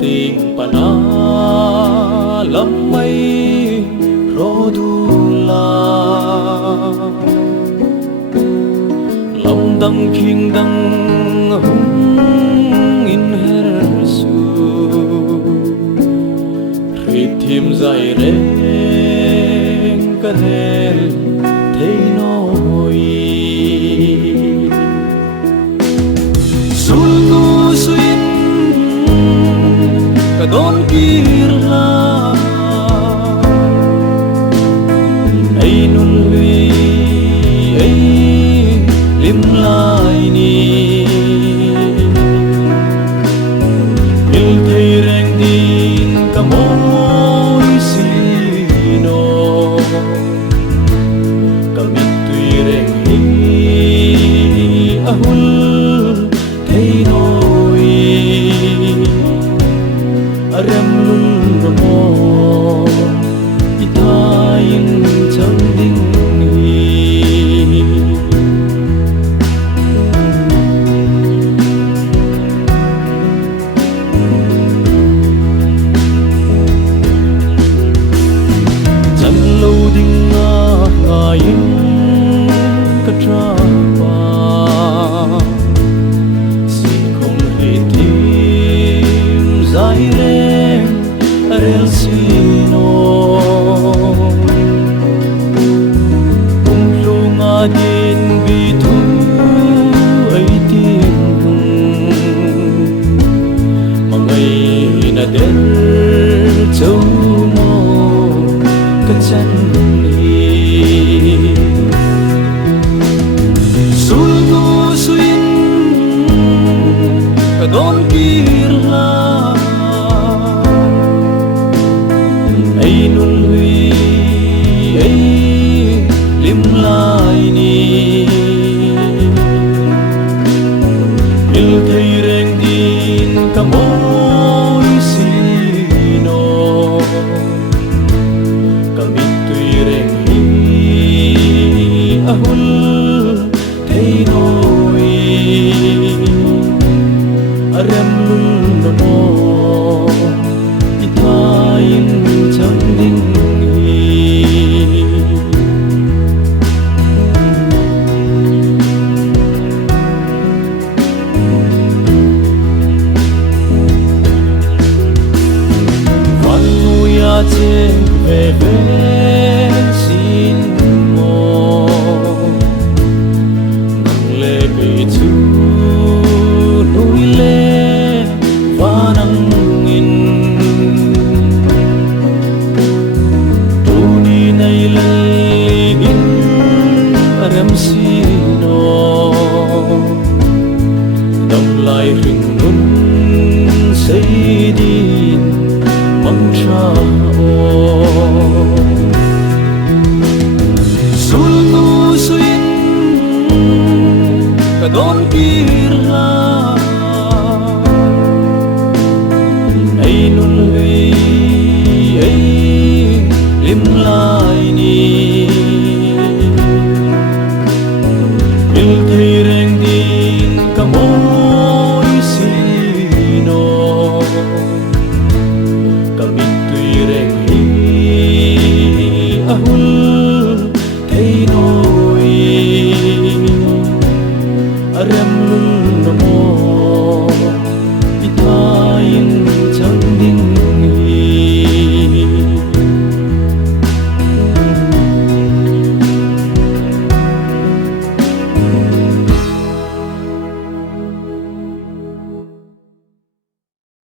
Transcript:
Tình pana lâm mây rô du la lâm đăng kinh đăng hung in her su rithim dài reng kanel thấy noi sul tu suin kadon kirla ay nulwi ay limlay ni il thay reng din kamoy sino kamit tuy reng hi ahul thay noi rem lul mo itayin chang ding hi chan lo ding na ngayin ka tra pa si không hề tim dài reng rel sino kung lunga din bitu ay tin mangay na del châu mo kachan ni sul tu suin kadon kirla ay nulwi ay limlay ni il thay reng din kamoy sino kamit tuy reng hi ahul thay noi rem lul mo itayin chang ding hi van muya cheng ve ve sin mo nang le be chu nui le vanang in tuni nay lalingin rem sino dam lai ring nun say din mang tra o sul tu suin kadon kirla ay nulwi ay limlay ni il thay reng din kamoy sino kamit tuy reng hi ahul